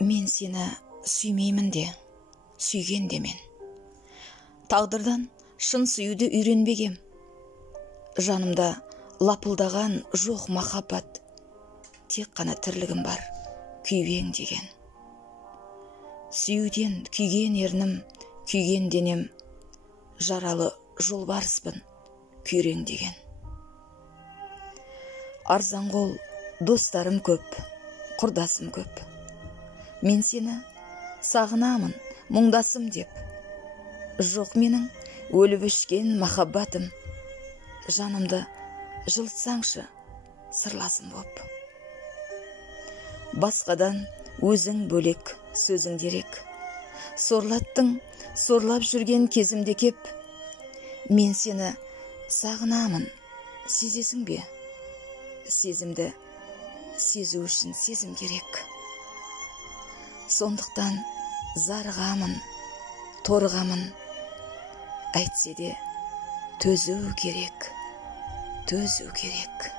Мен сені сүймеймін де, сүйген де мен. Тағдырдан шын сүюді үйренбегем. Жанымда лапылдаған жоқ махаббат. Тек қана тірлігім бар, күйбең деген. Сүюден күйген ернім, күйген денем. Жаралы жолбарыспын, күйрең деген. Арзан қол достарым көп, құрдасым көп. Мен сені сағынамын, мұңдасым деп. Жоқ менің өліп өшкен махаббатым. Жанымды жылытсаңшы, сырласым боп. Басқадан өзің бөлек, сөзің дерек. Сорлаттың, сорлап жүрген кезімде кеп. Мен сені сағынамын, сезесің бе? Сезімді сезу үшін сезім керек. Сондықтан зарығамын, торығамын. Әйтсе де төзу керек, төзу керек.